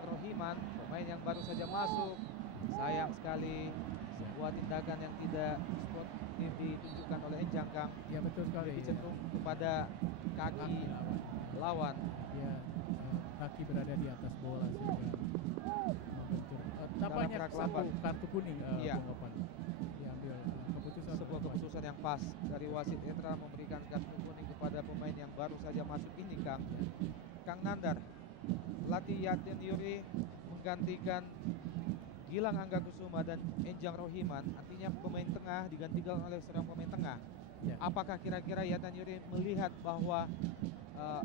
Enjang Rohiman, pemain yang baru saja masuk. Sayang sekali sebuah tindakan yang tidak sportif ditunjukkan oleh Enjang, Kang. Ya betul sekali. Lebih cenderung kepada kaki lawan. Ya, kaki berada di atas bola sehingga membentur. Tampaknya satu kartu kuning, iya. Bung Opan. Diambil sebuah keputusan yang pas dari wasit Endra memberikan kartu kuning kepada pemain yang baru saja masuk ini, Kang. Kang Nandar, pelatih Yatin Yuri menggantikan Gilang Angga Kusuma dan Enjang Rohiman, artinya pemain tengah digantikan oleh seorang pemain tengah. Ya. Apakah kira-kira Yatin Yuri melihat bahwa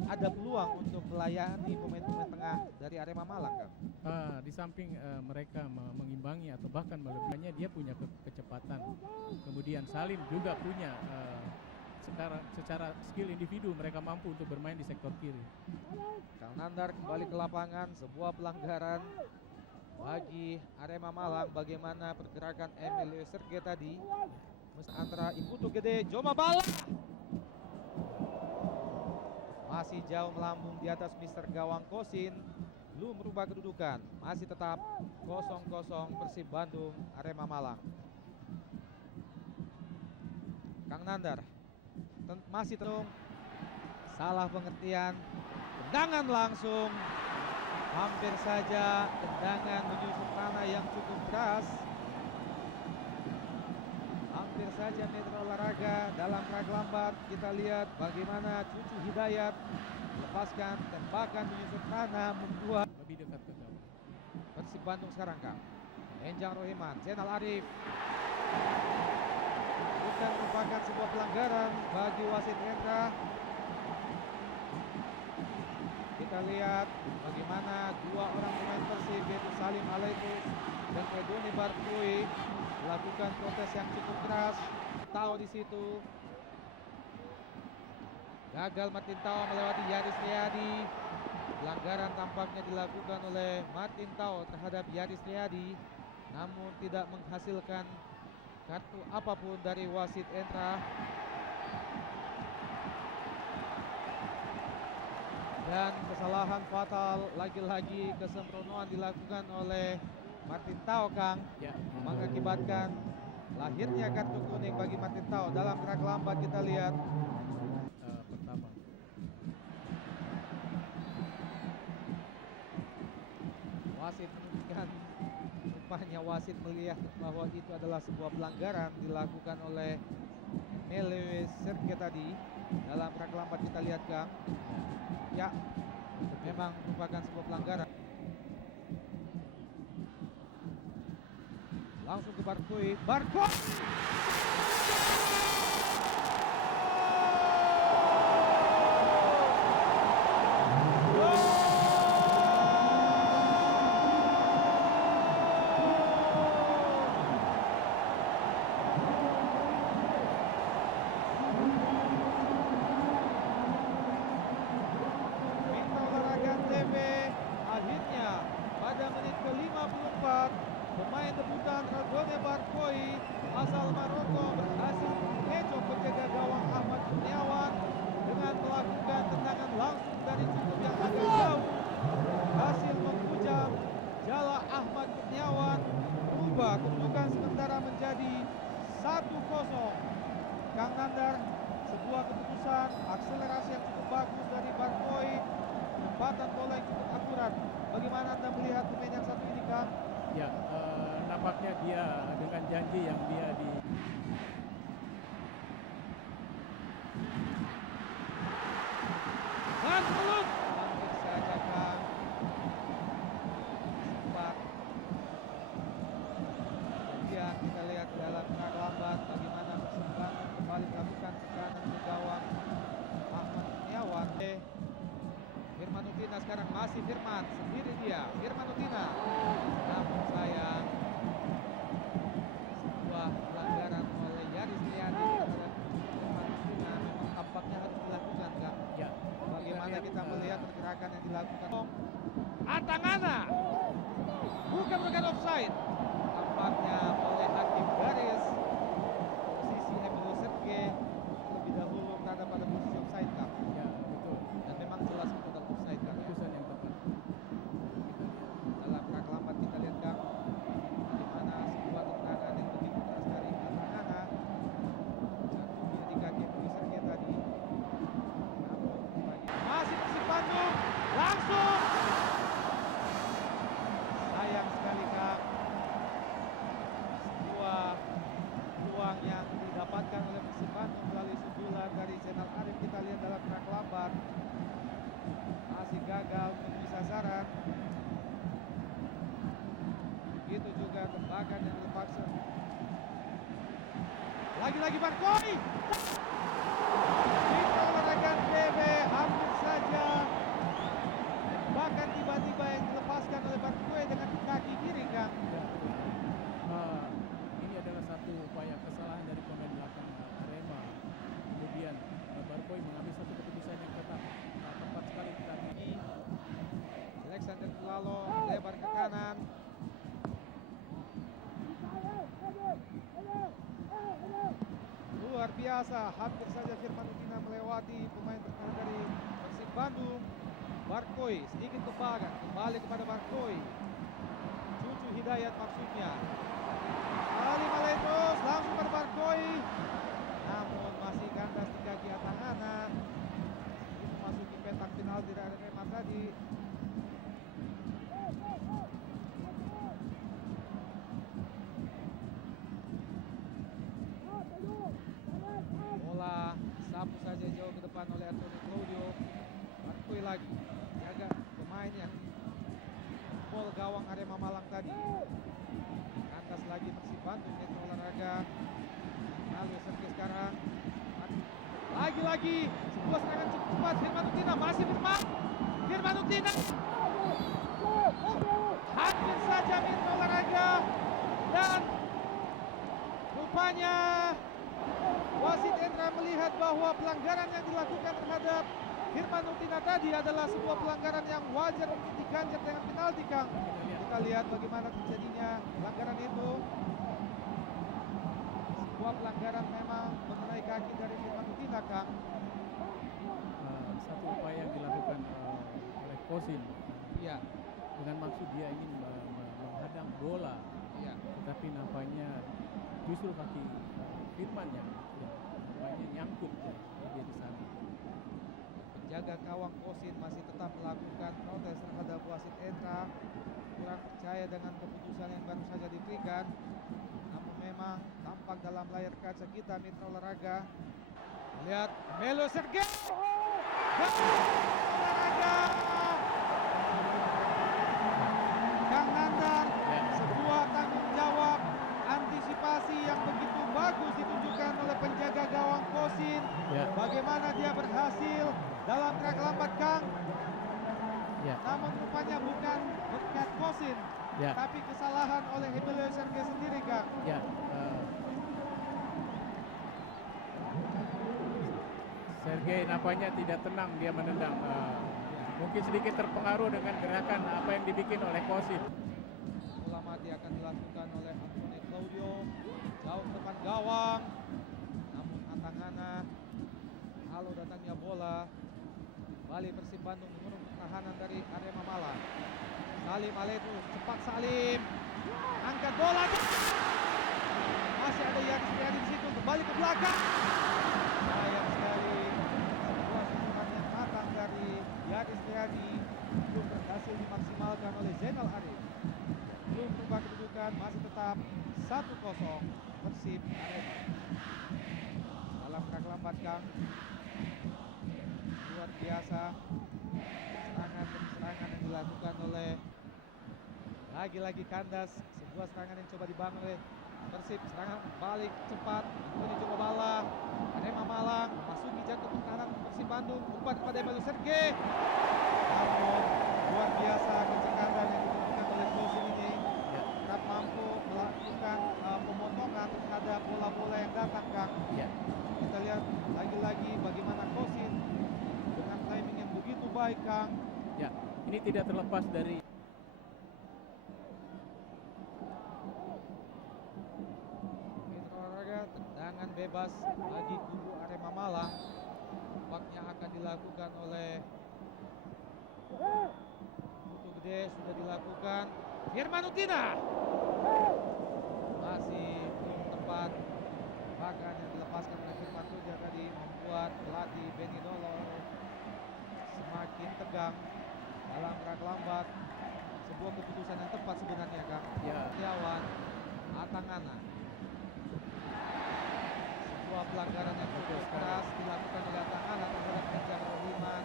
ada peluang untuk melayani pemain-pemain tengah dari Arema Malang, Kang? Di samping mereka mengimbangi atau bahkan melebihinya, dia punya kecepatan. Kemudian Salim juga punya secara skill individu mereka mampu untuk bermain di sektor kiri. Kang Nandar kembali ke lapangan, sebuah pelanggaran bagi Arema Malang. Bagaimana pergerakan Emilio Serge tadi? Antara Iputu Gede, Joma Bala masih jauh melambung di atas Mister Gawang Kosin. Belum merubah kedudukan, masih tetap 0-0 Persib Bandung Arema Malang. Kang Nandar masih terung, salah pengertian, tendangan langsung, hampir saja tendangan menyusut tanah yang cukup keras. Hampir saja Metro Olahraga dalam raglambat. Kita lihat bagaimana Cucu Hidayat lepaskan tembakan menyusut tanah, membuat lebih dekat ke gawang Persib Bandung sekarang, Kang. Enjang Rohiman, Zainal Arif, bukan merupakan sebuah pelanggaran bagi wasit Hendra. Kita lihat bagaimana dua orang pemain Persib yaitu Salim Alaikus dan Edoni Barkui melakukan protes yang cukup keras. Tao di situ gagal, Martin Tao melewati Yaris Riyadi. Pelanggaran tampaknya dilakukan oleh Martin Tao terhadap Yaris Riyadi, namun tidak menghasilkan kartu apapun dari wasit Endra. Dan kesalahan fatal, lagi-lagi kesembronoan dilakukan oleh Martin Tao, Kang. Ya. Mengakibatkan lahirnya kartu kuning bagi Martin Tao. Dalam gerak lambat kita lihat pertama. Wasit menunjukkan, rupanya wasit melihat bahwa itu adalah sebuah pelanggaran dilakukan oleh Emilio Serge tadi. Dalam gerak lambat kita lihat, Kang. Ya, memang merupakan sebuah pelanggaran. Langsung ke Barkui. Akhirnya pada menit ke-54 pemain debutan Ragone Barkoi asal Maroko berhasil mengecoh penjaga gawang Ahmad Kurniawan dengan melakukan tendangan langsung dari cukup yang agak jauh. Hasil menghujam jala Ahmad Kurniawan, berubah kedudukan sementara menjadi 1-0. Kang Nandar, sebuah keputusan akselerasi yang cukup bagus dari Barkoi, penempatan bola yang cukup akurat. Bagaimana Anda melihat pemain yang satu ini, Kang? Ya, nampaknya dia dengan janji yang dia di Pelut hampir saja, Kang. Sempat. Ya, kita lihat dalam gerak lambat bagaimana persembahan kembali melakukan tekanan ke gawang Ahmad Kurniawan. Firman Utina sekarang masih Firman sendiri dia. Firman Utina, namun sayang sebuah pelanggaran oleh Yaris Riyadi terhadap Firman Utina memang tampaknya harus dilakukan, Kang. Ya. Bagaimana kita melihat pergerakan yang dilakukan Atangana, bukan offside tampaknya oleh hakim garis. Posisi Emilio Serge terlebih dahulu berada pada posisi offside, Kang. Ya, betul. Dan memang jelas itu adalah offside, Kang. Keputusan yang tepat. 4 masih gagal menembus sasaran. Begitu juga tembakan yang dilepaskan. Lagi-lagi Barkoi. Mitra olahraga PB hampir saja. Bahkan tiba-tiba yang dilepaskan oleh Barkoi dengan kaki kiri, Kang. Ini adalah satu upaya kesalahan dari pemain belakang Arema. Kemudian Barkoi mengambil satu keputusan yang tepat sekali tadi. Alexander Kulalo lebar ke kanan. Luar biasa, hampir saja Firman Utina melewati pemain pertahanan dari Persib Bandung. Barkoi sedikit kebanggaan, kembali kepada Barkoi. Cucu Hidayat maksudnya. Kali Maletos langsung pada Barkoi. Namun masih kandas di kaki Atangana. Itu memasuki petak penalti dari Arema tadi. Bola sapu saja jauh ke depan oleh Antonio Claudio. Barkoi lagi jaga pemain yang bol gawang Arema Malang tadi. Kandas lagi Persib Bandung. Mitra olahraga lalu Sergei sekarang. Lagi-lagi sebuah serangan cukup cepat. Firman Utina masih bermain. Firman Utina hampir saja Mitra olahraga, dan rupanya wasit Endra melihat bahwa pelanggaran yang dilakukan terhadap Firman Utina tadi adalah sebuah pelanggaran yang wajar untuk diganjar dengan penalti, Kang. Kita lihat bagaimana terjadinya pelanggaran itu. Sebuah pelanggaran memang mengenai kaki dari Firman Utina, Kang. Satu upaya yang dilakukan oleh Kosin. Iya. Dengan maksud dia ingin menghadang bola. Iya. Tetapi nampaknya justru kaki Firman yang nampaknya nyangkut ya, dia di sana. Penjaga gawang Kosin masih tetap melakukan protes terhadap wasit Endra. Kurang percaya dengan keputusan yang baru saja diberikan. Namun memang tampak dalam layar kaca kita Mitra olahraga. Lihat Melo Sergei. Olahraga. Kang Nandan, sebuah tanggung jawab antisipasi yang begitu bagus ditunjukkan oleh penjaga gawang Kosin. Bagaimana dia berhasil dalam gerak lambat, Kang. Namun rupanya bukan berkat Kosin, tapi kesalahan oleh Emilio Sergei sendiri, Kang. Sergei nampaknya tidak tenang dia menendang. Mungkin sedikit terpengaruh dengan gerakan apa yang dibikin oleh Kosin. Bola mati akan dilakukan oleh Antonio Claudio jauh depan gawang. Namun Atangana, halo datangnya bola. Kembali Persib Bandung mengurung pertahanan dari Arema Malang. Salim Aletus, cepat Salim. Angkat bola. Masih ada Yanis Riyadi di situ, kembali ke belakang. Sayang sekali. Sebuah susunan yang matang dari Yanis Riyadi belum berhasil dimaksimalkan oleh Zainal Arif. Belum berubah kedudukan, masih tetap 1-0 Persib Arema. Dalam gerak lambat, Kang. Luar biasa serangan demi serangan yang dilakukan oleh lagi-lagi kandas. Sebuah serangan yang coba dibangun oleh Persib. Serangan balik cepat, itu coba bala Arema Malang memasuki jantung pertahanan Persib Bandung. Umpan kepada Emilio Sergei. Namun luar biasa kencengatan yang ditunjukkan oleh Kosin ini. Tetap mampu melakukan pemotongan terhadap bola-bola yang datang, Kang. Kita lihat lagi-lagi bagaimana Kosin dengan timing yang begitu baik, Kang. Ini tidak terlepas dari Mitra olahraga, tendangan bebas bagi kubu Arema Malang. Tampaknya akan dilakukan oleh Putu Gede, sudah dilakukan. Firman Utina masih belum tepat. Bahkan yang dilepaskan oleh Firman Utina tadi membuat pelatih Benny Dolo semakin tegang dalam gerak lambat. Sebuah keputusan yang tepat sebenarnya, Kang. Setiawan Atangana. Sebuah pelanggaran yang cukup keras dilakukan oleh Atangana terhadap Fajar Rohiman.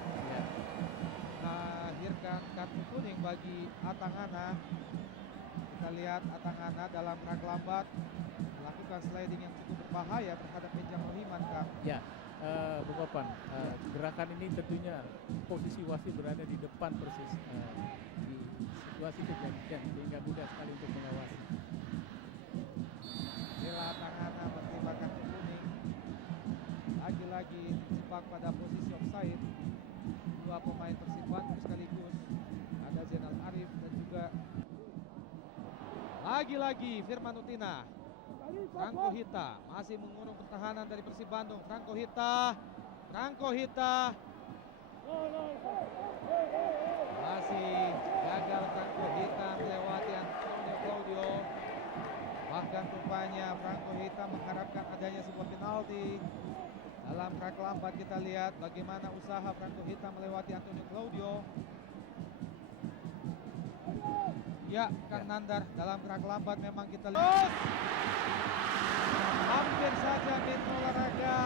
bagi Atangana. Kita lihat Atangana dalam rak lambat melakukan sliding yang cukup berbahaya terhadap Ejang Rohiman, Kang. Ya, Bung Papan, gerakan ini tentunya posisi wasit berada di depan persis di situasi kejadian sehingga mudah sekali untuk mengawasi. Bila Atangana menerima kartu kuning, lagi-lagi terjebak pada posisi offside. Dua pemain Persib Bandung sekaligus, ada Zainal Arif dan juga lagi-lagi Firman Utina. Franco Hita masih mengurung pertahanan dari Persib Bandung. Franco Hita masih gagal. Franco Hita melewati Antonio Claudio. Bahkan rupanya Franco Hita mengharapkan adanya sebuah penalti. Dalam rak lambat kita lihat bagaimana usaha Franco Hita melewati Antonio Claudio. Ya, Kang Nandar, dalam rak lambat memang kita lihat hampir saja Metro Olahraga.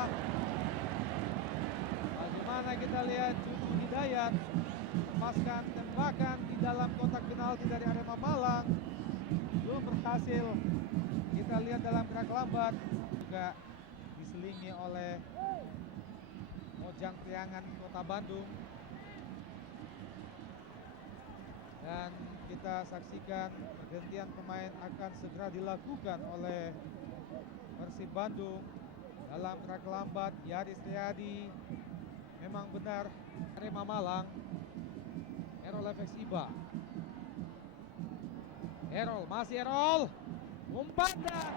Bagaimana kita lihat Juju Hidayat lepaskan tembakan di dalam kotak penalti dari Arema Malang, belum berhasil. Kita lihat dalam rak lambat juga diselingi oleh Mojang Priangan Kota Bandung. Dan kita saksikan pergantian pemain akan segera dilakukan oleh Persib Bandung. Dalam rak lambat Yaris Riyadi, memang benar Arema Malang. Errol FX Iba, Errol umpan dan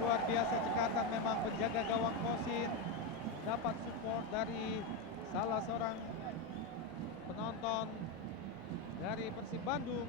luar biasa cekatan. Memang penjaga gawang Kosin dapat support dari salah seorang penonton dari Persib Bandung.